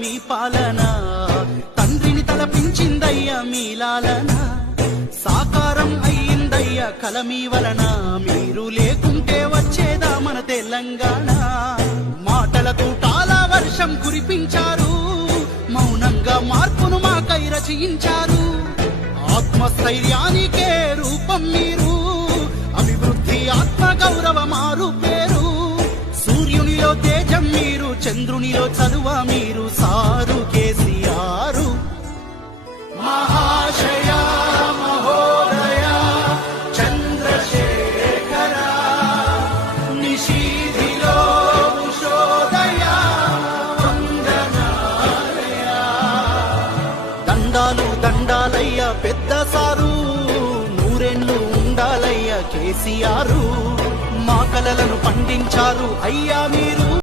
మీ పాలన, తండ్రిని తలపించిందయ్యా మీ లాలన, సాకారం అయ్యిందయ్యా కల మీ వలన, మీరు లేకుంటే వచ్చేదా మన తెలంగాణ. మాటలతో తాళ వర్షం కురిపించారు, మౌనంగా మార్పును మాకై రచయించారు. ఆత్మస్థైర్యానికే రూపం మీరు, అభివృద్ధి ఆత్మ గౌరవ మారు పేరు. సూర్యునిలో తేజం మీరు, చంద్రునిలో చలువ మీరు, సారు కేసీఆర్. మహాశయ మహోదయ చంద్రశేఖర, నిశీధిలో ఉషోదయ వందనాలయ. దండాలు దండాలయ్య పెద్ద సారు, నూరెండ్లు ఉండాలయ్య కేసీఆర్. మా కలలను పండించారు అయ్యా మీరు,